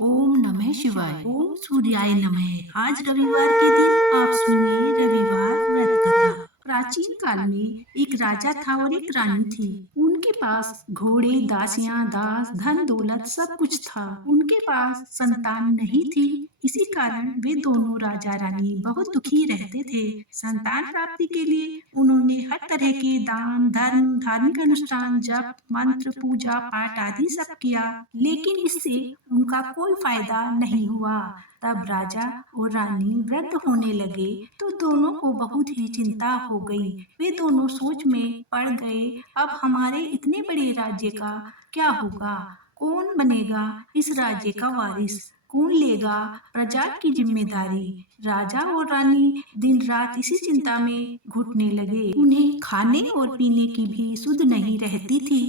ओम नमः शिवाय। ओम सूर्याय नमः। आज रविवार के दिन आप सुनिए रविवार व्रत कथा। प्राचीन काल में एक राजा था और एक रानी थी। उनके पास घोड़े, दासियां, दास, धन दौलत सब कुछ था। उनके पास संतान नहीं थी। इसी कारण वे दोनों राजा रानी बहुत दुखी रहते थे। संतान प्राप्ति के लिए उन्होंने हर तरह के दान, धर्म, धार्मिक अनुष्ठान, जप, मंत्र, पूजा पाठ आदि सब किया, लेकिन इससे उनका कोई फायदा नहीं हुआ। तब राजा और रानी वृद्ध होने लगे तो दोनों को बहुत ही चिंता हो गई। वे दोनों सोच में पड़ गए, अब हमारे इतने बड़े राज्य का क्या होगा? कौन बनेगा इस राज्य का वारिस? कौन लेगा प्रजा की जिम्मेदारी? राजा और रानी दिन रात इसी चिंता में घुटने लगे। उन्हें खाने और पीने की भी सुध नहीं रहती थी।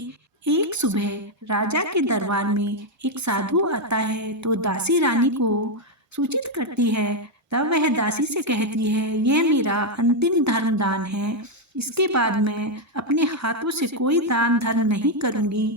एक सुबह राजा के दरबार में एक साधु आता है तो दासी रानी को सूचित करती है। तब वह दासी से कहती है, यह मेरा अंतिम धर्म दान है। इसके बाद मैं अपने हाथों से कोई दान धर्म नहीं करूंगी।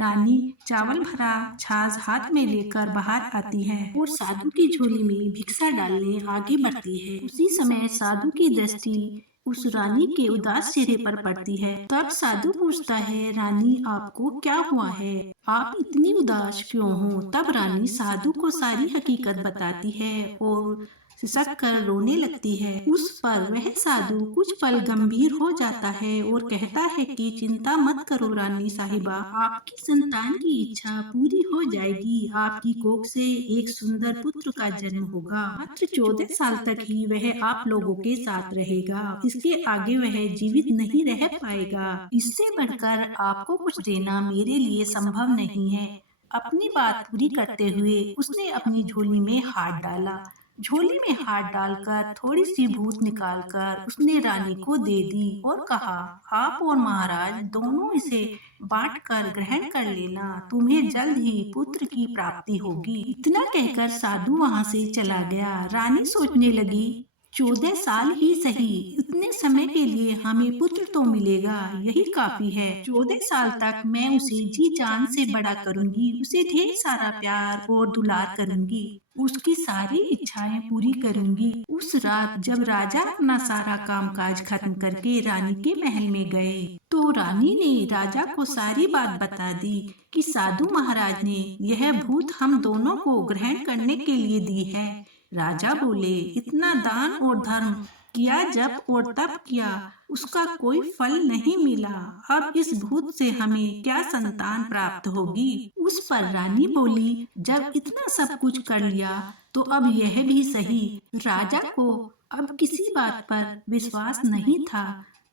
रानी चावल भरा छाछ हाथ में लेकर बाहर आती है और साधु की झोली में भिक्षा डालने आगे बढ़ती है। उसी समय साधु की दृष्टि उस रानी के उदास चेहरे पर पड़ती है। तब साधु पूछता है, रानी आपको क्या हुआ है? आप इतनी उदास क्यों हो? तब रानी साधु को सारी हकीकत बताती है और सिसक कर रोने लगती है। उस पर वह साधु कुछ पल गंभीर हो जाता है और कहता है कि चिंता मत करो रानी साहिबा, आपकी संतान की इच्छा पूरी हो जाएगी। आपकी कोख से एक सुंदर पुत्र का जन्म होगा। मात्र 14 साल तक ही वह आप लोगों के साथ रहेगा। इसके आगे वह जीवित नहीं रह पाएगा। इससे बढ़कर आपको कुछ देना मेरे लिए संभव नहीं है। अपनी बात पूरी करते हुए उसने अपनी झोली में हाथ डाला। झोली में हाथ डालकर थोड़ी सी भूत निकालकर उसने रानी को दे दी और कहा, आप और महाराज दोनों इसे बांटकर ग्रहण कर लेना। तुम्हें जल्द ही पुत्र की प्राप्ति होगी। इतना कहकर साधु वहाँ से चला गया। रानी सोचने लगी, 14 साल ही सही, इतने समय के लिए हमें पुत्र तो मिलेगा, यही काफी है। 14 साल तक मैं उसे जी जान से बड़ा करूंगी, उसे ढेर सारा प्यार और दुलार करूंगी, उसकी सारी इच्छाएं पूरी करूंगी। उस रात जब राजा अपना सारा कामकाज खत्म करके रानी के महल में गए तो रानी ने राजा को सारी बात बता दी कि साधु महाराज ने यह भूत हम दोनों को ग्रहण करने के लिए दी है। राजा बोले, इतना दान और धर्म किया, जप और तप किया, उसका कोई फल नहीं मिला। अब इस भूत से हमें क्या संतान प्राप्त होगी? उस पर रानी बोली, जब इतना सब कुछ कर लिया तो अब यह भी सही। राजा को अब किसी बात पर विश्वास नहीं था,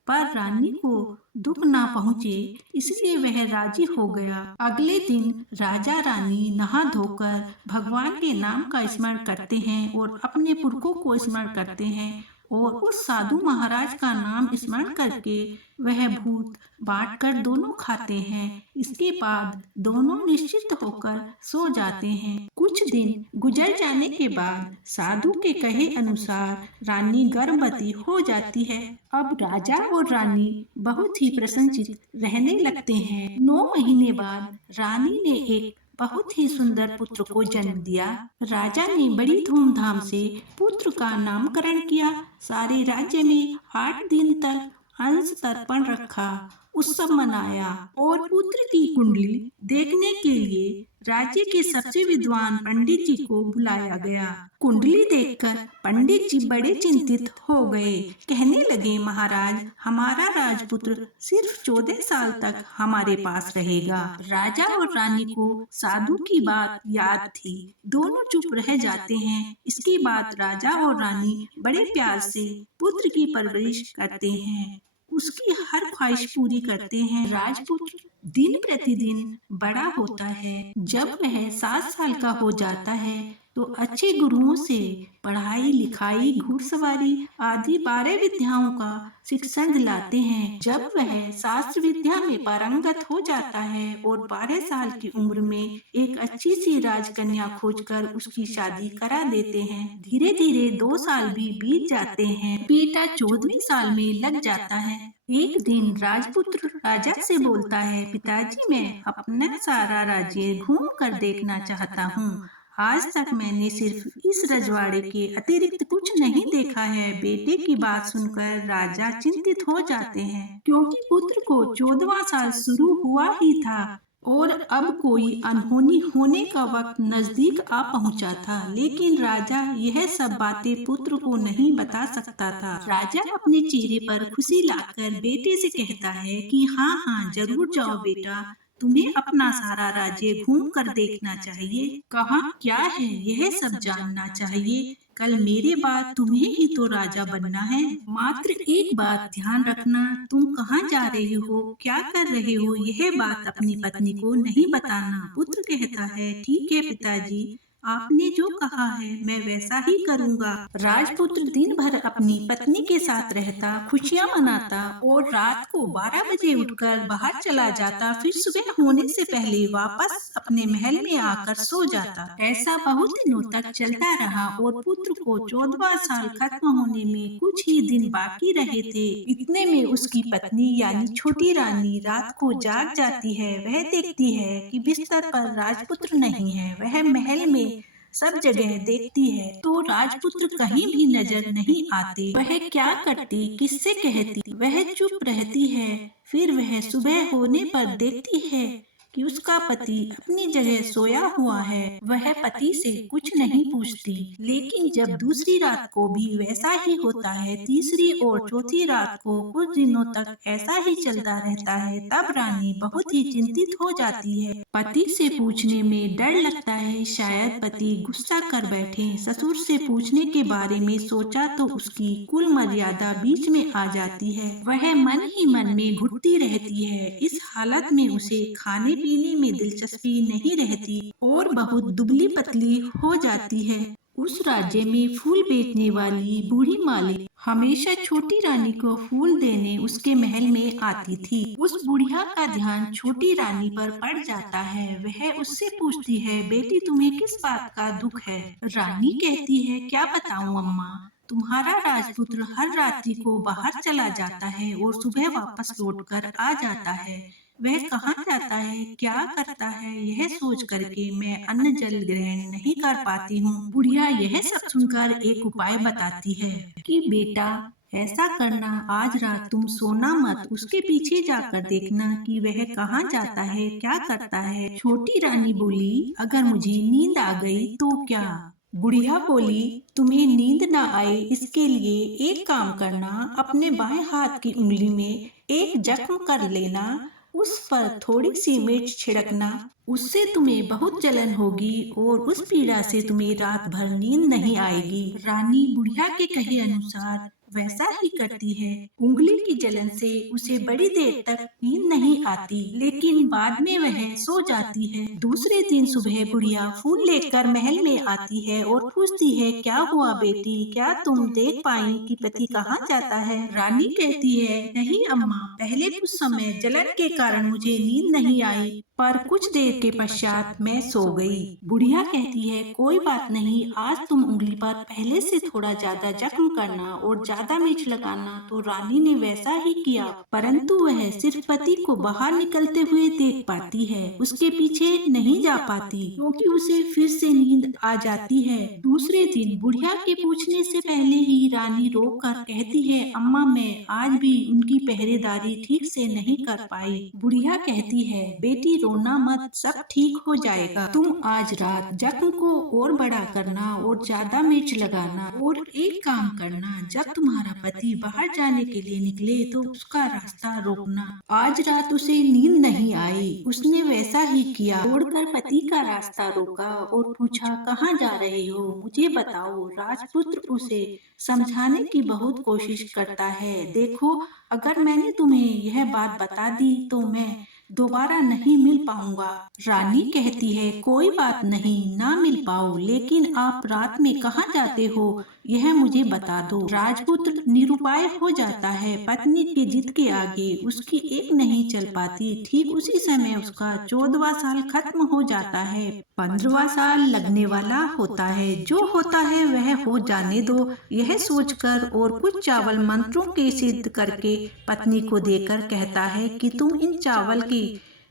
पर रानी को दुख ना पहुँचे इसलिए वह राजी हो गया। अगले दिन राजा रानी नहा धोकर भगवान के नाम का स्मरण करते हैं और अपने पुरखों को स्मरण करते हैं और उस साधु महाराज का नाम स्मरण करके वह भूत बांटकर दोनों खाते हैं। इसके बाद दोनों निश्चिंत होकर सो जाते हैं। कुछ दिन गुजर जाने के बाद साधु के कहे अनुसार रानी गर्भवती हो जाती है। अब राजा और रानी बहुत ही प्रसन्नचित्त रहने लगते हैं। 9 महीने बाद रानी ने एक बहुत ही सुंदर पुत्र को जन्म दिया। राजा ने बड़ी धूमधाम से पुत्र का नामकरण किया। सारे राज्य में 8 दिन तक अंश तर्पण रखा, उत्सव मनाया और पुत्र की कुंडली देखने के लिए राज्य के सबसे विद्वान पंडित जी को बुलाया गया। कुंडली देखकर पंडित जी बड़े चिंतित हो गए। कहने लगे, महाराज, हमारा राजपुत्र सिर्फ 14 साल तक हमारे पास रहेगा। राजा और रानी को साधु की बात याद थी। दोनों चुप रह जाते हैं। इसके बाद राजा और रानी बड़े प्यार से पुत्र की परवरिश करते हैं, उसकी हर ख्वाहिश पूरी करते हैं। राजपुत्र दिन प्रतिदिन बड़ा होता है। जब वह 7 साल का हो जाता है तो अच्छे गुरुओं से पढ़ाई लिखाई, घुड़सवारी आदि 12 विद्याओं का शिक्षण दिलाते हैं। जब वह शास्त्र विद्या में पारंगत हो जाता है और 12 साल की उम्र में एक अच्छी सी राजकन्या खोजकर उसकी शादी करा देते हैं। धीरे धीरे 2 साल भी बीत जाते हैं। बेटा 14वें साल में लग जाता है। एक दिन राजपुत्र राजा से बोलता है, पिताजी, मैं अपना सारा राज्य घूम कर देखना चाहता हूँ। आज तक मैंने सिर्फ इस रजवाड़े के अतिरिक्त कुछ नहीं देखा है। बेटे की बात सुनकर राजा चिंतित हो जाते हैं, क्योंकि पुत्र को 14वां साल शुरू हुआ ही था और अब कोई अनहोनी होने का वक्त नजदीक आ पहुंचा था। लेकिन राजा यह सब बातें पुत्र को नहीं बता सकता था। राजा अपने चेहरे पर खुशी लाकर बेटे से कहता है कि हाँ हाँ जरूर जाओ बेटा, तुम्हें अपना सारा राज्य घूम कर देखना चाहिए। कहाँ क्या है यह सब जानना चाहिए। कल मेरे बाद तुम्हें ही तो राजा बनना है। मात्र एक बात ध्यान रखना, तुम कहाँ जा रहे हो, क्या कर रहे हो, यह बात अपनी पत्नी को नहीं बताना। पुत्र कहता है ठीक है पिताजी, आपने जो कहा है मैं वैसा ही करूँगा। राजपुत्र दिन भर अपनी पत्नी के साथ रहता, खुशियाँ मनाता और रात को 12 बजे उठकर बाहर चला जाता, फिर सुबह होने से पहले वापस अपने महल में आकर सो जाता। ऐसा बहुत दिनों तक चलता रहा और पुत्र को 14वां साल खत्म होने में कुछ ही दिन बाकी रहे थे। इतने में उसकी पत्नी यानी छोटी रानी रात को जाग जाती है। वह देखती है कि बिस्तर पर राजपुत्र नहीं है। वह महल में सब जगह देखती है तो राजपुत्र कहीं भी नजर नहीं आते। वह क्या करती, किससे कहती, वह चुप रहती है। फिर वह सुबह होने पर देखती है कि उसका पति अपनी जगह सोया हुआ है। वह पति से कुछ नहीं पूछती। लेकिन जब दूसरी रात को भी वैसा ही होता है, तीसरी और चौथी रात को कुछ दिनों तक ऐसा ही चलता रहता है, तब रानी बहुत ही चिंतित हो जाती है। पति से पूछने में डर लगता है, शायद पति गुस्सा कर बैठे। ससुर से पूछने के बारे में सोचा तो उसकी कुल मर्यादा बीच में आ जाती है। वह मन ही मन में घुटती रहती है। इस हालत में उसे खाने पीने में दिलचस्पी नहीं रहती और बहुत दुबली पतली हो जाती है। उस राज्य में फूल बेचने वाली बूढ़ी माली हमेशा छोटी रानी को फूल देने उसके महल में आती थी। उस बुढ़िया का ध्यान छोटी रानी पर पड़ जाता है। वह उससे पूछती है, बेटी तुम्हें किस बात का दुख है। रानी कहती है, क्या बताऊं अम्मा, तुम्हारा राजपुत्र हर रात्रि को बाहर चला जाता है और सुबह वापस लौटकर आ जाता है। वह कहाँ जाता है, क्या करता है, यह सोच करके मैं अन्न जल ग्रहण नहीं कर पाती हूँ। बुढ़िया यह सब सुनकर एक उपाय बताती है कि बेटा ऐसा करना, आज रात तुम सोना मत, उसके पीछे जाकर देखना कि वह कहाँ जाता है, क्या करता है। छोटी रानी बोली, अगर मुझे नींद आ गई तो क्या। बुढ़िया बोली, तुम्हें नींद न आए इसके लिए एक काम करना, अपने बाएं हाथ की उंगली में एक जख्म कर लेना, उस पर थोड़ी सी मिर्च छिड़कना, उससे तुम्हें बहुत जलन होगी और उस पीड़ा से तुम्हें रात भर नींद नहीं आएगी। रानी बुढ़िया के कहे अनुसार वैसा ही करती है। उंगली की जलन से उसे बड़ी देर तक नींद नहीं आती, लेकिन बाद में वह सो जाती है। दूसरे दिन सुबह बुढ़िया फूल लेकर महल में आती है और पूछती है, क्या हुआ बेटी, क्या तुम देख पाई कि पति कहाँ जाता है। रानी कहती है, नहीं अम्मा, पहले कुछ समय जलन के कारण मुझे नींद नहीं आई, पर कुछ देर के पश्चात मैं सो गई। बुढ़िया कहती है, कोई बात नहीं, आज तुम उंगली पर पहले से थोड़ा ज्यादा जख्म करना और ज्यादा मिर्च लगाना। तो रानी ने वैसा ही किया, परंतु वह सिर्फ पति को बाहर निकलते हुए देख पाती है, उसके पीछे नहीं जा पाती, क्योंकि उसे फिर से नींद आ जाती है। दूसरे दिन बुढ़िया के पूछने से पहले ही रानी रोक कर कहती है, अम्मा मैं आज भी उनकी पहरेदारी ठीक से नहीं कर पाई। बुढ़िया कहती है, बेटी रोना मत, सब ठीक हो जाएगा। तुम आज रात जख्म को और बड़ा करना और ज्यादा मिर्च लगाना, और एक काम करना, जब तुम्हारा पति बाहर जाने के लिए निकले तो उसका रास्ता रोकना। आज रात उसे नींद नहीं आई, उसने वैसा ही किया, दौड़कर पति का रास्ता रोका और पूछा, कहाँ जा रहे हो, मुझे बताओ। राजपुत्र उसे समझाने की बहुत कोशिश करता है, देखो अगर मैंने तुम्हें यह बात बता दी तो मैं दोबारा नहीं मिल पाऊंगा। रानी कहती है, कोई बात नहीं, ना मिल पाओ, लेकिन आप रात में कहाँ जाते हो यह मुझे बता दो। राजपुत्र निरुपाय हो जाता है। पत्नी की जिद के आगे उसकी एक नहीं चल पाती। ठीक उसी समय उसका 14वां साल खत्म हो जाता है। 15वां साल लगने वाला होता है। जो होता है वह हो जाने दो, यह सोचकर और कुछ चावल मंत्रों के सिद्ध करके पत्नी को देकर कहता है कि तुम इन चावल की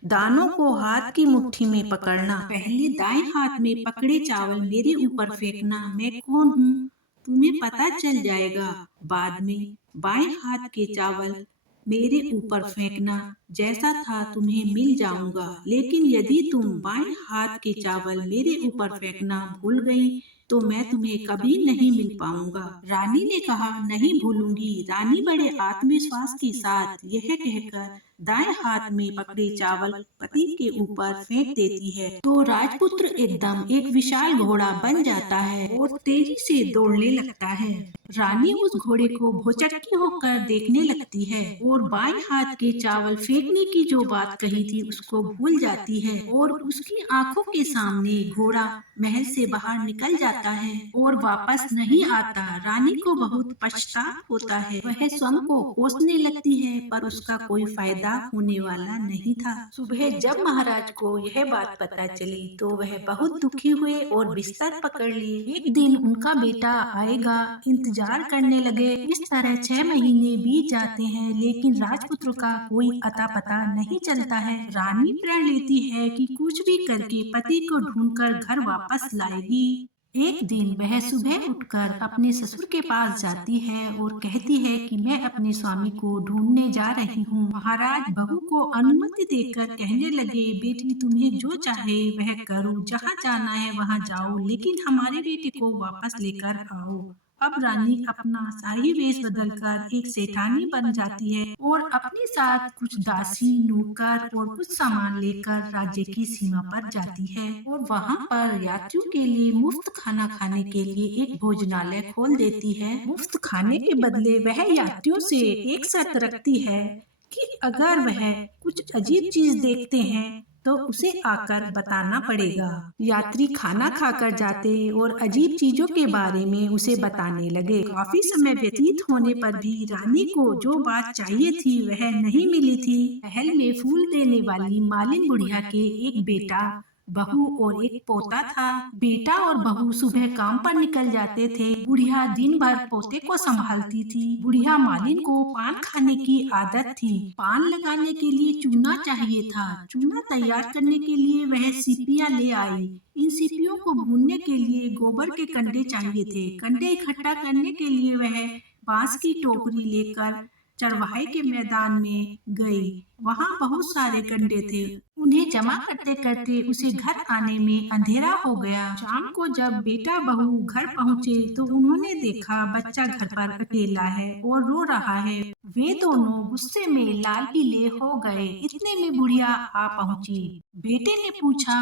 दानों को हाथ की मुट्ठी में पकड़ना। पहले दाएं हाथ में पकड़े चावल मेरे ऊपर फेंकना। मैं कौन हूँ तुम्हें पता चल जाएगा। बाद में बाएं हाथ के चावल मेरे ऊपर फेंकना। जैसा था तुम्हें मिल जाऊंगा। लेकिन यदि तुम बाएं हाथ के चावल मेरे ऊपर फेंकना भूल गई तो मैं तुम्हें कभी नहीं मिल पाऊंगा। रानी ने कहा, नहीं भूलूंगी। रानी बड़े आत्मविश्वास के साथ यह कहकर दाएं हाथ में पकड़े चावल पति के ऊपर फेंक देती है तो राजपुत्र एकदम एक विशाल घोड़ा बन जाता है और तेजी से दौड़ने लगता है। रानी उस घोड़े को भौचक्की होकर देखने लगती है और बाएं हाथ के चावल फेंकने की जो बात कही थी उसको भूल जाती है और उसकी आंखों के सामने घोड़ा महल से बाहर निकल जाता है और वापस नहीं आता। रानी को बहुत पछतावा होता है। वह स्वयं को कोसने लगती है पर उसका कोई फायदा होने वाला नहीं था। सुबह जब महाराज को यह बात पता चली तो वह बहुत दुखी हुए और बिस्तर पकड़ लिए। एक दिन उनका बेटा आएगा इंतजार करने लगे। इस तरह 6 महीने बीत जाते हैं लेकिन राजपुत्र का कोई अता पता नहीं चलता है। रानी प्रण लेती है कि कुछ भी करके पति को ढूंढकर घर वापस लाएगी। एक दिन वह सुबह उठकर अपने ससुर के पास जाती है और कहती है कि मैं अपने स्वामी को ढूंढने जा रही हूँ। महाराज बहू को अनुमति देकर कहने लगे, बेटी तुम्हें जो चाहे वह करो, जहाँ जाना है वहाँ जाओ, लेकिन हमारे बेटे को वापस लेकर आओ। अब रानी अपना शाही वेश बदलकर एक सेठानी बन जाती है और अपने साथ कुछ दासी, नौकर और कुछ सामान लेकर राज्य की सीमा पर जाती है और वहाँ पर यात्रियों के लिए मुफ्त खाना खाने के लिए एक भोजनालय खोल देती है। मुफ्त खाने के बदले वह यात्रियों से एक शर्त रखती है कि अगर वह कुछ अजीब चीज देखते हैं तो उसे आकर बताना पड़ेगा। यात्री खाना खाकर जाते और अजीब चीजों के बारे में उसे बताने लगे। काफी समय व्यतीत होने पर भी रानी को जो बात चाहिए थी वह नहीं मिली थी। महल में फूल देने वाली मालिन बुढ़िया के एक बेटा, बहू और एक पोता था। बेटा और बहू सुबह काम पर निकल जाते थे। बुढ़िया दिन भर पोते को संभालती थी। बुढ़िया मालिन को पान खाने की आदत थी। पान लगाने के लिए चूना चाहिए था। चूना तैयार करने के लिए वह सीपियाँ ले आई। इन सीपियों को भूनने के लिए गोबर के कंडे चाहिए थे। कंडे इकट्ठा करने के लिए वह बांस की टोकरी लेकर चरवाहे के मैदान में गई। वहाँ बहुत सारे कंडे थे। उन्हें जमा करते करते उसे घर आने में अंधेरा हो गया। शाम को जब बेटा बहू घर पहुँचे तो उन्होंने देखा बच्चा घर पर अकेला है और रो रहा है। वे दोनों गुस्से में लाल पीले हो गए। इतने में बुढ़िया आ पहुँची। बेटे ने पूछा,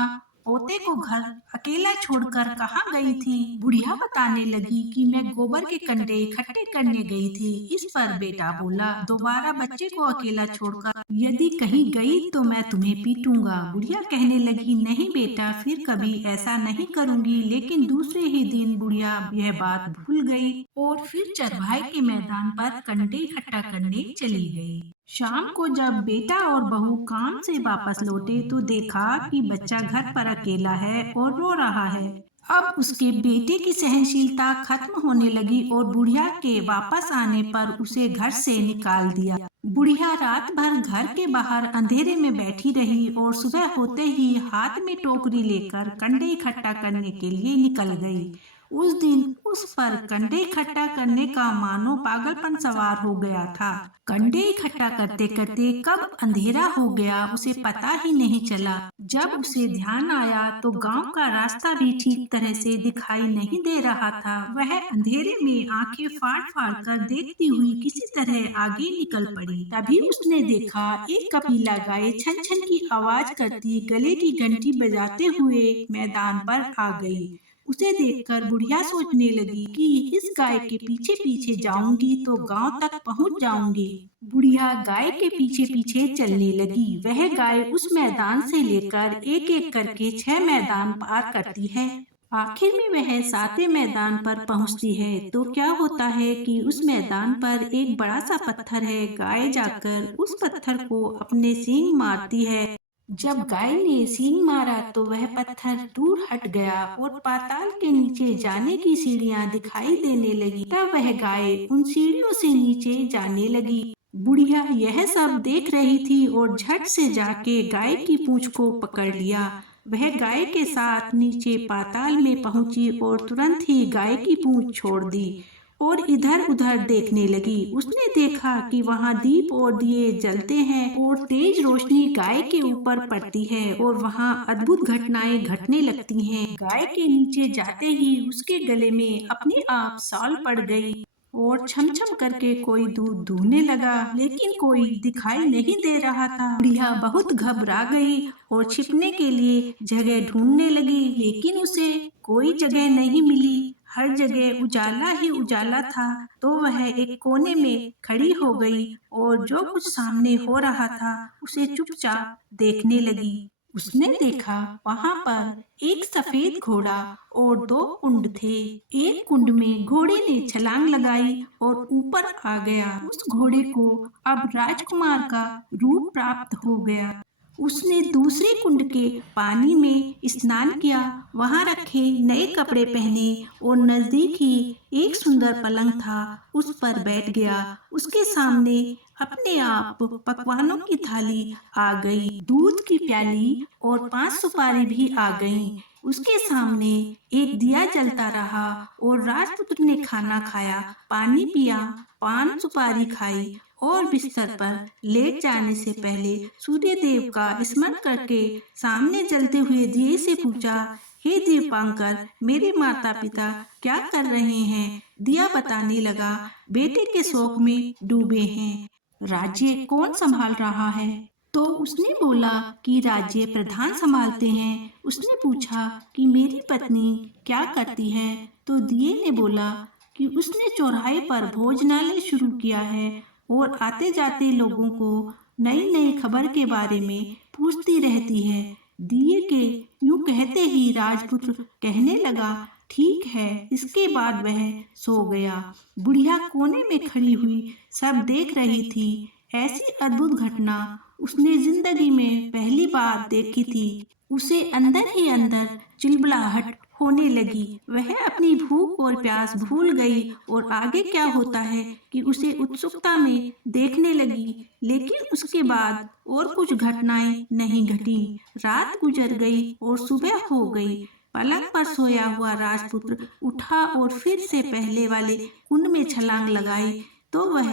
पोते को घर अकेला छोड़कर कहाँ गई थी? बुढ़िया बताने लगी कि मैं गोबर के कंडे इकट्ठे करने गई थी। इस पर बेटा बोला, दोबारा बच्चे को अकेला छोड़कर यदि कहीं गई तो मैं तुम्हें पीटूंगा। बुढ़िया कहने लगी, नहीं बेटा, फिर कभी ऐसा नहीं करूंगी। लेकिन दूसरे ही दिन बुढ़िया यह बात भूल गई और फिर चरवाहे के मैदान पर कंडे इकट्ठा करने चली गई। शाम को जब बेटा और बहू काम से वापस लौटे तो देखा कि बच्चा घर पर अकेला है और रो रहा है। अब उसके बेटे की सहनशीलता खत्म होने लगी और बुढ़िया के वापस आने पर उसे घर से निकाल दिया। बुढ़िया रात भर घर के बाहर अंधेरे में बैठी रही और सुबह होते ही हाथ में टोकरी लेकर कंडे इकट्ठा करने के लिए निकल गई। उस दिन उस पर कंडे इकट्ठा करने का मानो पागलपन सवार हो गया था। कंडे इकट्ठा करते करते कब अंधेरा हो गया उसे पता ही नहीं चला। जब उसे ध्यान आया तो गांव का रास्ता भी ठीक तरह से दिखाई नहीं दे रहा था। वह अंधेरे में आंखें फाड़ फाड़ कर देखती हुई किसी तरह आगे निकल पड़ी। तभी उसने देखा एक कपिला गाय छन छन की आवाज करती गले की घंटी बजाते हुए मैदान पर आ गई। उसे देखकर बुढ़िया सोचने लगी कि इस गाय के पीछे पीछे जाऊंगी तो गांव तक पहुंच जाऊंगी। बुढ़िया गाय के पीछे पीछे चलने लगी। वह गाय उस मैदान से लेकर एक एक करके 6 मैदान पार करती है। आखिर में वह 7वें मैदान पर पहुंचती है तो क्या होता है कि उस मैदान पर एक बड़ा सा पत्थर है। गाय जाकर उस पत्थर को अपने सींग मारती है। जब गाय ने सींग मारा तो वह पत्थर दूर हट गया और पाताल के नीचे जाने की सीढ़ियां दिखाई देने लगी। तब वह गाय उन सीढ़ियों से नीचे जाने लगी। बुढ़िया यह सब देख रही थी और झट से जाके गाय की पूंछ को पकड़ लिया। वह गाय के साथ नीचे पाताल में पहुंची और तुरंत ही गाय की पूंछ छोड़ दी और इधर उधर देखने लगी। उसने देखा कि वहाँ दीप और दिए जलते हैं और तेज रोशनी गाय के ऊपर पड़ती है और वहाँ अद्भुत घटनाएं घटने लगती हैं। गाय के नीचे जाते ही उसके गले में अपने आप साल पड़ गई और छम छम करके कोई दूध दूहने लगा, लेकिन कोई दिखाई नहीं दे रहा था। बुढ़िया बहुत घबरा गई और छिपने के लिए जगह ढूंढने लगी, लेकिन उसे कोई जगह नहीं मिली। हर जगह उजाला ही उजाला था। तो वह एक कोने में खड़ी हो गई और जो कुछ सामने हो रहा था उसे चुपचाप देखने लगी। उसने देखा वहाँ पर एक सफेद घोड़ा और दो कुंड थे। एक कुंड में घोड़े ने छलांग लगाई और ऊपर आ गया। उस घोड़े को अब राजकुमार का रूप प्राप्त हो गया। उसने दूसरे कुंड के पानी में स्नान किया, वहां रखे नए कपड़े पहने और नजदीक ही एक सुंदर पलंग था, उस पर बैठ गया। उसके सामने अपने आप पकवानों की थाली आ गई, दूध की प्याली और 5 सुपारी भी आ गईं। उसके सामने एक दिया जलता रहा और राजपुत्र ने खाना खाया, पानी पिया, पान सुपारी खाई और बिस्तर पर लेट जाने से पहले सूर्य देव का स्मरण करके सामने जलते हुए दिए से पूछा, हे दीपांकर, मेरे माता पिता क्या कर रहे हैं? दिया बताने लगा, बेटे के शोक में डूबे हैं। राज्य कौन संभाल रहा है? तो उसने बोला कि राज्य प्रधान संभालते हैं। उसने पूछा कि मेरी पत्नी क्या करती है? तो दिए ने बोला कि उसने चौराहे पर भोजनालय शुरू किया है और आते जाते लोगों को नई नई खबर के बारे में पूछती रहती है। दिए के यूं कहते ही राजपुत्र कहने लगा, ठीक है। इसके बाद वह सो गया। बुढ़िया कोने में खड़ी हुई सब देख रही थी। ऐसी अद्भुत घटना उसने जिंदगी में पहली बार देखी थी। उसे अंदर ही अंदर चिलबलाहट होने लगी। वह अपनी भूख और प्यास भूल गई और आगे क्या होता है कि उसे उत्सुकता में देखने लगी। लेकिन उसके बाद और कुछ घटनाएं नहीं घटी। रात गुजर गई और सुबह हो गई। पलंग पर सोया हुआ राजपुत्र उठा और फिर से पहले वाले कुंड में छलांग लगाई तो वह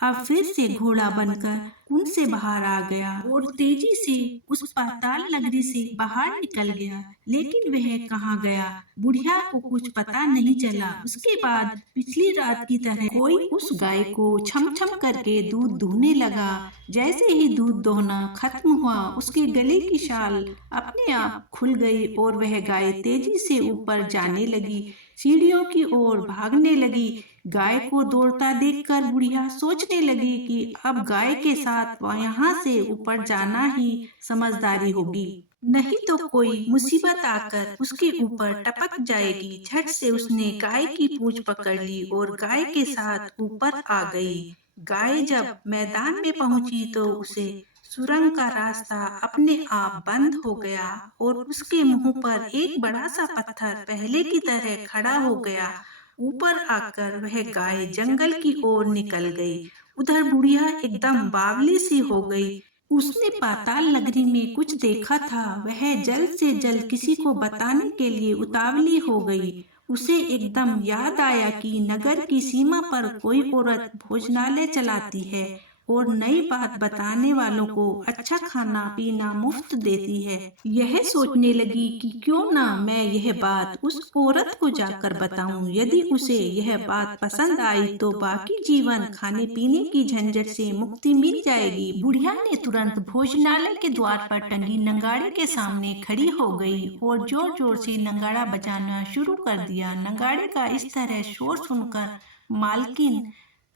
अब फिर से घोड़ा बनकर कुंड से बाहर आ गया और तेजी से उस पाताल नगरी से बाहर निकल गया। लेकिन वह कहाँ गया, बुढ़िया को कुछ पता नहीं चला। उसके बाद पिछली रात की तरह कोई उस गाय को छम छम करके दूध दूहने लगा। जैसे ही दूध दोहना खत्म हुआ, उसके गले की शाल अपने आप खुल गई और वह गाय तेजी से ऊपर जाने लगी, सीढ़ियों की ओर भागने लगी। गाय को दौड़ता देखकर बुढ़िया सोचने लगी कि अब गाय के साथ यहाँ से ऊपर जाना ही समझदारी होगी, नहीं तो कोई मुसीबत आकर उसके ऊपर टपक जाएगी। झट से उसने गाय की पूंछ पकड़ ली और गाय के साथ ऊपर आ गई। गाय जब मैदान में पहुंची तो उसे सुरंग का रास्ता अपने आप बंद हो गया और उसके मुंह पर एक बड़ा सा पत्थर पहले की तरह खड़ा हो गया। ऊपर आकर वह गाय जंगल की ओर निकल गई। उधर बुढ़िया एकदम बावली सी हो गई। उसने पाताल नगरी में कुछ देखा था। वह जल्द से जल्द किसी को बताने के लिए उतावली हो गई। उसे एकदम याद आया कि नगर की सीमा पर कोई औरत भोजनालय चलाती है और नई बात बताने वालों को अच्छा खाना पीना मुफ्त देती है। यह सोचने लगी कि क्यों ना मैं यह बात उस औरत को जाकर बताऊं। यदि उसे यह बात पसंद आई तो बाकी जीवन खाने पीने की झंझट से मुक्ति मिल जाएगी। बुढ़िया ने तुरंत भोजनालय के द्वार पर टंगी नगाड़े के सामने खड़ी हो गई और जोर जोर से नगाड़ा बजाना शुरू कर दिया। नगाड़े का इस तरह शोर सुनकर मालकिन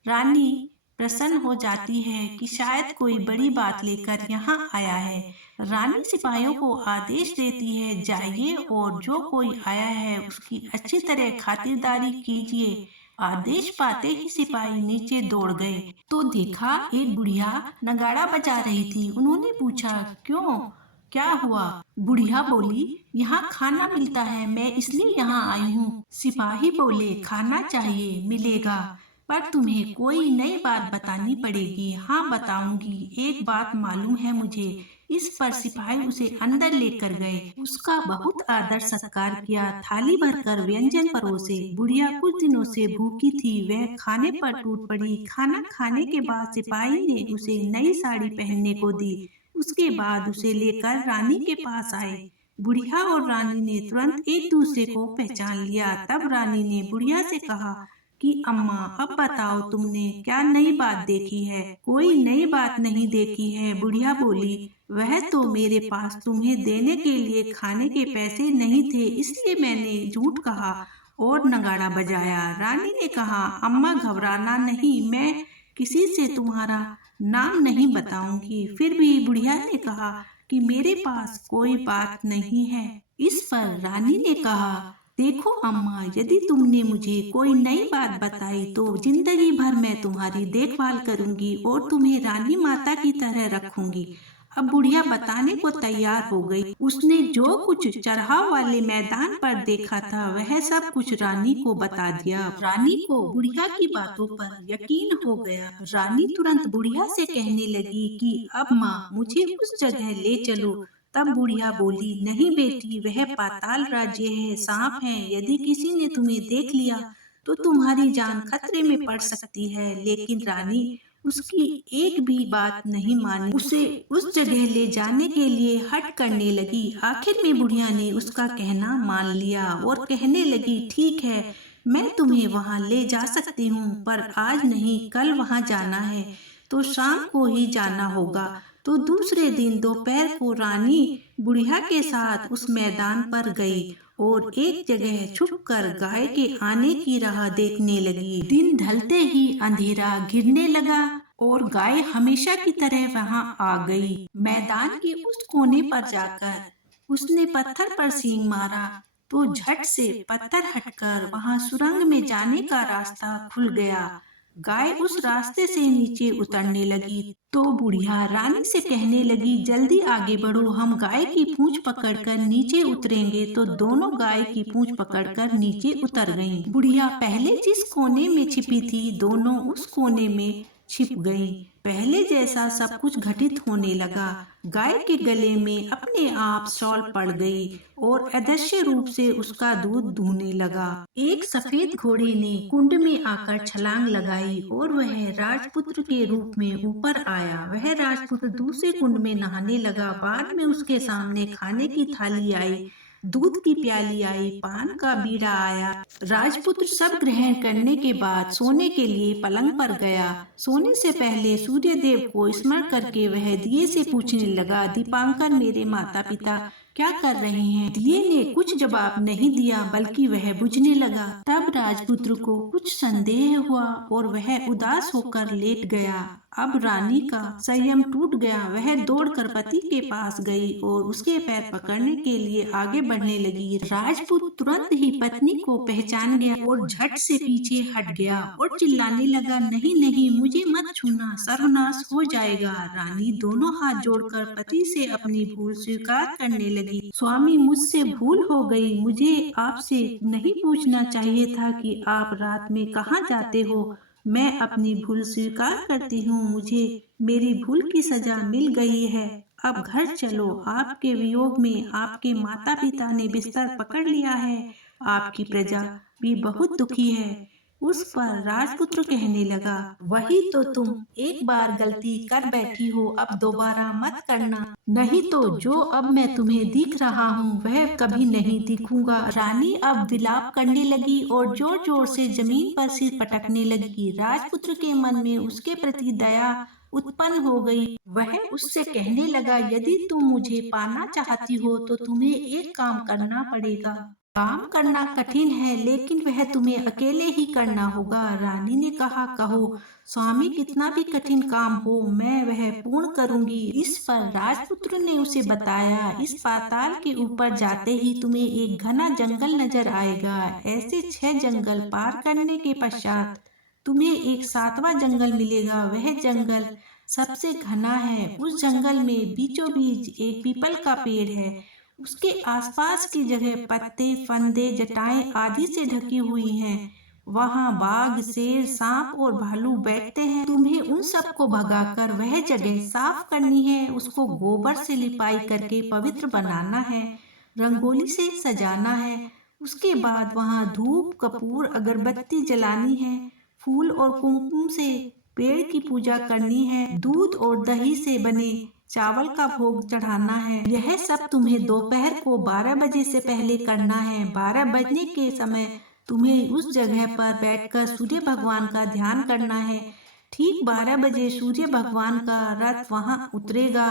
रानी प्रसन्न हो जाती है कि शायद कोई बड़ी बात लेकर यहाँ आया है। रानी सिपाहियों को आदेश देती है, जाइए और जो कोई आया है उसकी अच्छी तरह खातिरदारी कीजिए। आदेश पाते ही सिपाही नीचे दौड़ गए तो देखा एक बुढ़िया नगाड़ा बजा रही थी। उन्होंने पूछा, क्यों क्या हुआ? बुढ़िया बोली, यहाँ खाना मिलता है, मैं इसलिए यहाँ आई हूँ। सिपाही बोले, खाना चाहिए, मिलेगा, पर तुम्हें कोई नई बात बतानी पड़ेगी। हाँ बताऊंगी, एक बात मालूम है मुझे। इस पर सिपाही उसे अंदर लेकर गए, उसका बहुत आदर सत्कार किया, थाली भरकर व्यंजन परोसे। बुढ़िया कुछ दिनों से भूखी थी, वह खाने पर टूट पड़ी। खाना खाने के बाद सिपाही ने उसे नई साड़ी पहनने को दी। उसके बाद उसे लेकर रानी के पास आए। बुढ़िया और रानी ने तुरंत एक दूसरे को पहचान लिया। तब रानी ने बुढ़िया से कहा कि अम्मा, अब बताओ तुमने क्या नई बात देखी है? कोई नई बात नहीं देखी है, बुढ़िया बोली। वह तो मेरे पास तुम्हें देने के लिए खाने के पैसे नहीं थे, इसलिए मैंने झूठ कहा और नगाड़ा बजाया। रानी ने कहा, अम्मा घबराना नहीं, मैं किसी से तुम्हारा नाम नहीं बताऊंगी। फिर भी बुढ़िया ने कहा कि मेरे पास कोई बात नहीं है। इस पर रानी ने कहा, देखो अम्मा, यदि तुमने मुझे कोई नई बात बताई तो जिंदगी भर मैं तुम्हारी देखभाल करूंगी और तुम्हें रानी माता की तरह रखूंगी। अब बुढ़िया बताने को तैयार हो गई। उसने जो कुछ चढ़ाव वाले मैदान पर देखा था वह सब कुछ रानी को बता दिया। रानी को बुढ़िया की बातों पर यकीन हो गया। रानी तुरंत बुढ़िया से कहने लगी कि अब माँ, मुझे उस जगह ले चलो। तब बुढ़िया बोली, नहीं बेटी, वह पाताल राज्य है, सांप है, यदि किसी ने तुम्हें देख लिया तो तुम्हारी जान खतरे में पड़ सकती है। लेकिन रानी उसकी एक भी बात नहीं मानी, उसे उस जगह ले जाने के लिए हट करने लगी। आखिर में बुढ़िया ने उसका कहना मान लिया और कहने लगी, ठीक है, मैं तुम्हें वहाँ ले जा सकती हूँ, पर आज नहीं, कल वहाँ जाना है तो शाम को ही जाना होगा। तो दूसरे दिन दोपहर को रानी बुढ़िया के साथ उस मैदान पर गई और एक जगह छुपकर गाय के आने की राह देखने लगी। दिन ढलते ही अंधेरा घिरने लगा और गाय हमेशा की तरह वहां आ गई। मैदान के उस कोने पर जाकर उसने पत्थर पर सींग मारा तो झट से पत्थर हटकर वहां सुरंग में जाने का रास्ता खुल गया। गाय उस रास्ते से नीचे उतरने लगी तो बुढ़िया रानी से कहने लगी, जल्दी आगे बढ़ो, हम गाय की पूंछ पकड़कर नीचे उतरेंगे। तो दोनों गाय की पूंछ पकड़कर नीचे उतर गईं। बुढ़िया पहले जिस कोने में छिपी थी, दोनों उस कोने में छिप गईं। पहले जैसा सब कुछ घटित होने लगा। गाय के गले में अपने आप शॉल पड़ गई और अदृश्य रूप से उसका दूध दूहने लगा। एक सफेद घोड़े ने कुंड में आकर छलांग लगाई और वह राजपुत्र के रूप में ऊपर आया। वह राजपुत्र दूसरे कुंड में नहाने लगा। बाद में उसके सामने खाने की थाली आई, दूध की प्याली आई, पान का बीड़ा आया। राजपुत्र सब ग्रहण करने के बाद सोने के लिए पलंग पर गया। सोने से पहले सूर्य देव को स्मरण करके वह दिए से पूछने लगा, दीपांकर, मेरे माता पिता क्या कर रहे हैं? दिए ने कुछ जवाब नहीं दिया, बल्कि वह बुझने लगा। तब राजपुत्र को कुछ संदेह हुआ और वह उदास होकर लेट गया। अब रानी का संयम टूट गया। वह दौड़कर पति के पास गई और उसके पैर पकड़ने के लिए आगे बढ़ने लगी। राजपूत तुरंत ही पत्नी को पहचान गया और झट से पीछे हट गया और चिल्लाने लगा, नहीं नहीं, मुझे मत छूना, सर्वनाश हो जाएगा। रानी दोनों हाथ जोड़कर पति से अपनी भूल स्वीकार करने लगी। स्वामी, मुझसे भूल हो गई, मुझे आपसे नहीं पूछना चाहिए था कि आप रात में कहाँ जाते हो। मैं अपनी भूल स्वीकार करती हूँ, मुझे मेरी भूल की सजा मिल गई है। अब घर चलो, आपके वियोग में आपके माता पिता ने बिस्तर पकड़ लिया है, आपकी प्रजा भी बहुत दुखी है। उस पर राजपुत्र कहने लगा, वही तो तुम एक बार गलती कर बैठी हो, अब दोबारा मत करना, नहीं तो जो अब मैं तुम्हें दिख रहा हूँ वह कभी नहीं दिखूंगा। रानी अब विलाप करने लगी और जोर जोर से जमीन पर सिर पटकने लगी। राजपुत्र के मन में उसके प्रति दया उत्पन्न हो गई। वह उससे कहने लगा, यदि तुम मुझे पाना चाहती हो तो तुम्हें एक काम करना पड़ेगा। काम करना कठिन है, लेकिन वह तुम्हें अकेले ही करना होगा। रानी ने कहा, कहो स्वामी, कितना भी कठिन काम हो मैं वह पूर्ण करूंगी। इस पर राजपुत्र ने उसे बताया, इस पाताल के ऊपर जाते ही तुम्हें एक घना जंगल नजर आएगा। ऐसे 6 जंगल पार करने के पश्चात तुम्हें एक 7वां जंगल मिलेगा। वह जंगल सबसे घना है। उस जंगल में बीचों बीच एक पीपल का पेड़ है। उसके आसपास की जगह पत्ते, फंदे, जटाएं आदि से ढकी हुई हैं। वहाँ बाघ, शेर, सांप और भालू बैठते हैं। तुम्हें उन सबको भगाकर वह जगह साफ करनी है। उसको गोबर से लिपाई करके पवित्र बनाना है, रंगोली से सजाना है। उसके बाद वहाँ धूप, कपूर, अगरबत्ती जलानी है। फूल और कुमकुम से पेड़ की पूजा करनी है। दूध और दही से बने चावल का भोग चढ़ाना है। यह सब तुम्हें दोपहर को 12 बजे से पहले करना है। 12 बजने के समय तुम्हें उस जगह पर बैठकर सूर्य भगवान का ध्यान करना है। ठीक 12 बजे सूर्य भगवान का रथ वहां उतरेगा।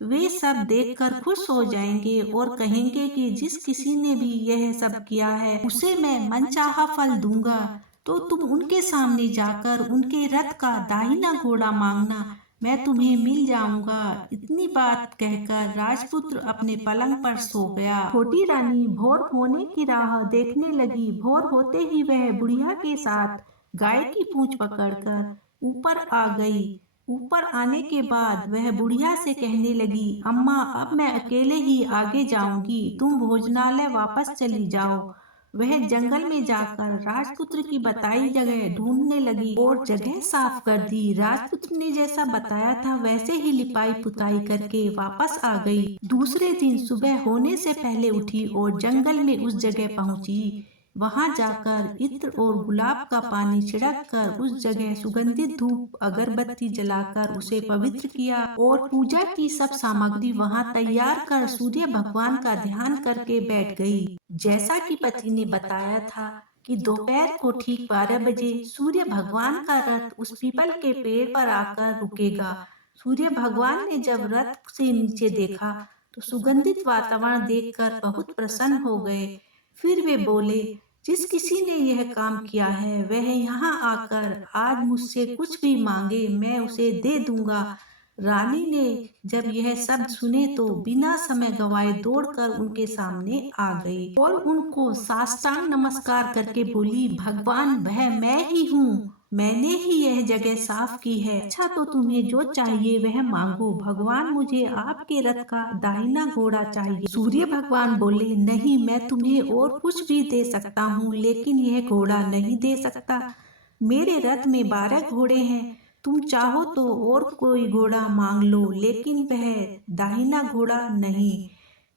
वे सब देखकर खुश हो जाएंगे और कहेंगे कि जिस किसी ने भी यह सब किया है उसे मैं मनचाहा फल दूंगा। तो तुम उनके सामने जाकर उनके रथ का दाहिना घोड़ा मांगना, मैं तुम्हें मिल जाऊंगा। इतनी बात कहकर राजपुत्र अपने पलंग पर सो गया। छोटी रानी भोर होने की राह देखने लगी। भोर होते ही वह बुढ़िया के साथ गाय की पूंछ पकड़कर ऊपर आ गई। ऊपर आने के बाद वह बुढ़िया से कहने लगी, अम्मा, अब मैं अकेले ही आगे जाऊंगी, तुम भोजनालय वापस चली जाओ। वह जंगल में जाकर राजपुत्र की बताई जगह ढूंढने लगी और जगह साफ कर दी। राजपुत्र ने जैसा बताया था वैसे ही लिपाई पुताई करके वापस आ गई। दूसरे दिन सुबह होने से पहले उठी और जंगल में उस जगह पहुंची। वहां जाकर इत्र और गुलाब का पानी छिड़क कर उस जगह सुगंधित धूप अगरबत्ती जलाकर उसे पवित्र किया और पूजा की सब सामग्री वहां तैयार कर सूर्य भगवान का ध्यान करके बैठ गई। जैसा कि पति ने बताया था कि दोपहर को ठीक 12 बजे सूर्य भगवान का रथ उस पीपल के पेड़ पर आकर रुकेगा। सूर्य भगवान ने जब रथ से नीचे देखा तो सुगंधित वातावरण देखकर बहुत प्रसन्न हो गए। फिर वे बोले, जिस किसी ने यह काम किया है वह यहाँ आकर आज मुझसे कुछ भी मांगे, मैं उसे दे दूंगा। रानी ने जब यह शब्द सुने तो बिना समय गवाए दौड़कर उनके सामने आ गई और उनको साष्टांग नमस्कार करके बोली, भगवान, वह मैं ही हूँ, मैंने ही यह जगह साफ की है। अच्छा, तो तुम्हें जो चाहिए वह मांगो। भगवान, मुझे आपके रथ का दाहिना घोड़ा चाहिए। सूर्य भगवान बोले, नहीं, मैं तुम्हें और कुछ भी दे सकता हूँ लेकिन यह घोड़ा नहीं दे सकता। मेरे रथ में 12 घोड़े हैं। तुम चाहो तो और कोई घोड़ा मांग लो लेकिन वह दाहिना घोड़ा नहीं,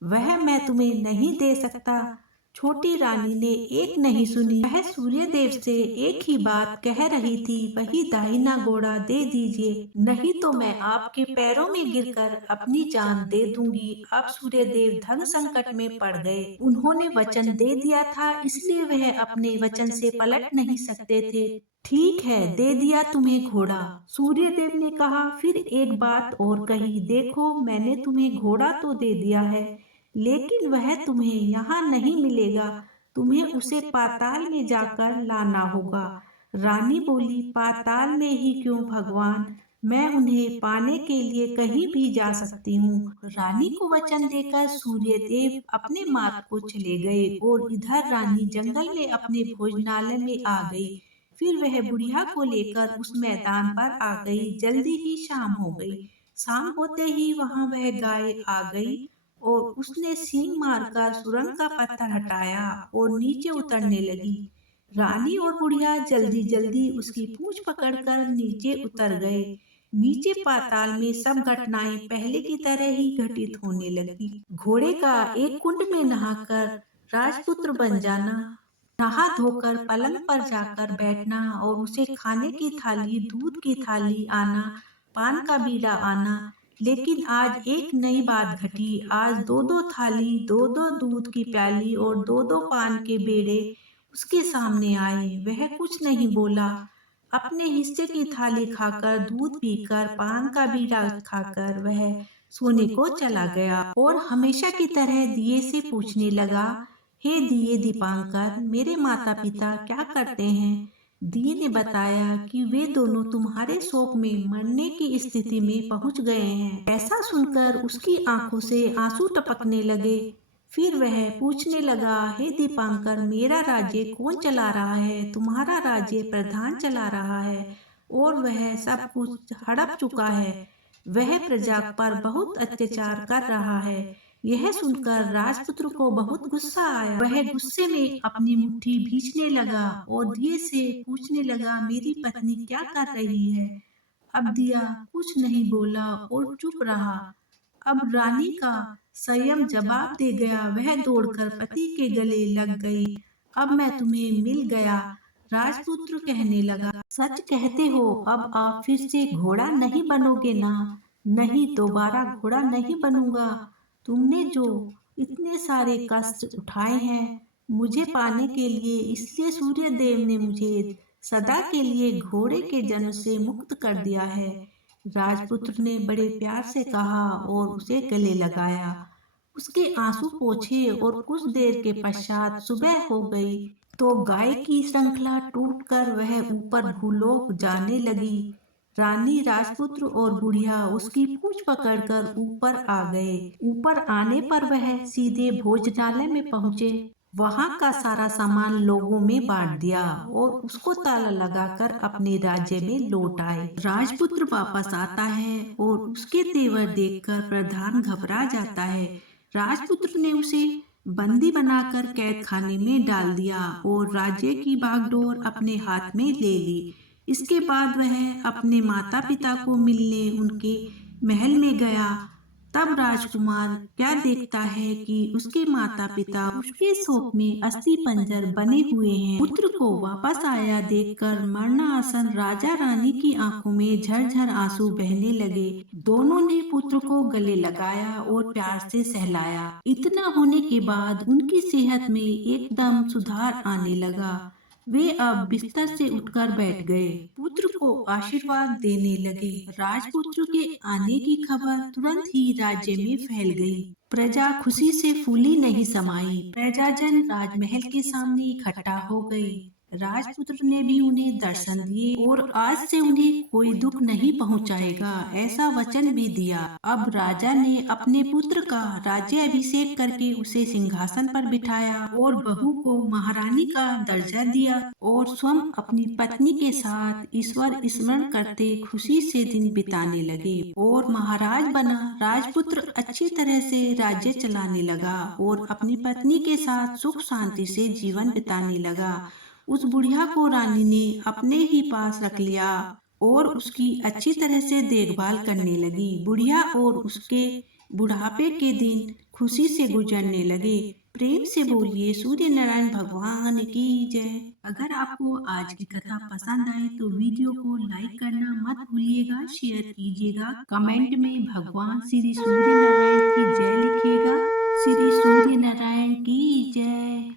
वह मैं तुम्हें नहीं दे सकता। छोटी रानी ने एक नहीं सुनी। वह सूर्य देव से एक ही बात कह रही थी, वही दाहिना घोड़ा दे दीजिए, नहीं तो मैं आपके पैरों में गिरकर अपनी जान दे दूंगी। अब सूर्य देव धन संकट में पड़ गए। उन्होंने वचन दे दिया था इसलिए वह अपने वचन से पलट नहीं सकते थे। ठीक है, दे दिया तुम्हें घोड़ा, सूर्य देव ने कहा। फिर एक बात और कही, देखो, मैंने तुम्हें घोड़ा तो दे दिया है लेकिन वह तुम्हें यहाँ नहीं मिलेगा, तुम्हें उसे पाताल में जाकर लाना होगा। रानी बोली, पाताल में ही क्यों भगवान, मैं उन्हें पाने के लिए कहीं भी जा सकती हूँ। रानी को वचन देकर सूर्य देव अपने मार्ग को चले गए और इधर रानी जंगल में अपने भोजनालय में आ गई। फिर वह बुढ़िया को लेकर उस मैदान पर आ गई। जल्दी ही शाम हो गई। शाम होते ही वहाँ वह गाय आ गई और उसने सींग मारकर सुरंग का पत्थर हटाया और नीचे उतरने लगी। रानी और बुढ़िया जल्दी जल्दी उसकी पूंछ पकड़कर नीचे उतर गए। नीचे पाताल में सब घटनाएं पहले की तरह ही घटित होने लगी। घोड़े का एक कुंड में नहाकर राजपुत्र बन जाना, नहा धोकर पलंग पर जाकर बैठना और उसे खाने की थाली, दूध की थाली आना, पान का बीड़ा आना। लेकिन आज एक नई बात घटी। आज 2-2 थाली, 2-2 दूध की प्याली और 2-2 पान के बेड़े उसके सामने आए। वह कुछ नहीं बोला। अपने हिस्से की थाली खाकर, दूध पीकर, पान का बीड़ा खाकर वह सोने को चला गया और हमेशा की तरह दिए से पूछने लगा, हे दिए दीपांकर, मेरे माता पिता क्या करते हैं? दिए ने बताया कि वे दोनों तुम्हारे शोक में मरने की स्थिति में पहुंच गए हैं। ऐसा सुनकर उसकी आंखों से आंसू टपकने लगे। फिर वह पूछने लगा, हे दीपांकर, मेरा राज्य कौन चला रहा है? तुम्हारा राज्य प्रधान चला रहा है। और वह सब कुछ हड़प चुका है। वह प्रजा पर बहुत अत्याचार कर रहा है। यह सुनकर राजपुत्र को बहुत गुस्सा आया। वह गुस्से में अपनी मुट्ठी भींचने लगा और दिए से पूछने लगा, मेरी पत्नी क्या कर रही है? अब दिया कुछ नहीं बोला और चुप रहा। अब रानी का संयम जवाब दे गया। वह दौड़कर पति के गले लग गई। अब मैं तुम्हें मिल गया। राजपुत्र कहने लगा, सच कहते हो, अब आप फिर से घोड़ा नहीं बनोगे ना? नहीं, दोबारा घोड़ा नहीं बनूंगा। तुमने जो इतने सारे कष्ट उठाए हैं मुझे पाने के लिए, इसलिए सूर्य देव ने मुझे सदा के लिए घोड़े के जन्म से मुक्त कर दिया है। राजपुत्र ने बड़े प्यार से कहा और उसे गले लगाया। उसके आंसू पोंछे और कुछ देर के पश्चात सुबह हो गई तो गाय की श्रृंखला टूटकर वह ऊपर भूलोक जाने लगी। रानी, राजपुत्र और बुढ़िया उसकी पूंछ पकड़कर ऊपर आ गए। ऊपर आने पर वह सीधे भोजनालय में पहुंचे। वहां का सारा सामान लोगों में बांट दिया और उसको ताला लगाकर अपने राज्य में लौट आए। राजपुत्र वापस आता है और उसके तेवर देखकर प्रधान घबरा जाता है। राजपुत्र ने उसे बंदी बनाकर कैद खाने में डाल दिया और राज्य की बागडोर अपने हाथ में ले ली। इसके बाद वह अपने माता पिता को मिलने उनके महल में गया। तब राजकुमार क्या देखता है कि उसके माता पिता उसके शोक में अस्थि पंजर बने हुए हैं। पुत्र को वापस आया देखकर मरणासन राजा रानी की आंखों में झरझर आंसू बहने लगे। दोनों ने पुत्र को गले लगाया और प्यार से सहलाया। इतना होने के बाद उनकी सेहत में एकदम सुधार आने लगा। वे अब बिस्तर से उठकर बैठ गए। पुत्र को आशीर्वाद देने लगे। राजपुत्र के आने की खबर तुरंत ही राज्य में फैल गई। प्रजा खुशी से फूली नहीं समाई। प्रजाजन राजमहल के सामने इकट्ठा हो गए। राजपुत्र ने भी उन्हें दर्शन दिए और आज से उन्हें कोई दुख नहीं पहुंचाएगा, ऐसा वचन भी दिया। अब राजा ने अपने पुत्र का राज्य अभिषेक करके उसे सिंहासन पर बिठाया और बहू को महारानी का दर्जा दिया और स्वयं अपनी पत्नी के साथ ईश्वर स्मरण करते खुशी से दिन बिताने लगे और महाराज बना। राजपुत्र अच्छी तरह से राज्य चलाने लगा और अपनी पत्नी के साथ सुख शांति से जीवन बिताने लगा। उस बुढ़िया को रानी ने अपने ही पास रख लिया और उसकी अच्छी तरह से देखभाल करने लगी। बुढ़िया और उसके बुढ़ापे के दिन खुशी से गुजरने लगे। प्रेम से बोलिए सूर्य नारायण भगवान की जय। अगर आपको आज की कथा पसंद आए तो वीडियो को लाइक करना मत भूलिएगा, शेयर कीजिएगा, कमेंट में भगवान श्री सूर्य नारायण की जय लिखिएगा। श्री सूर्य नारायण की जय।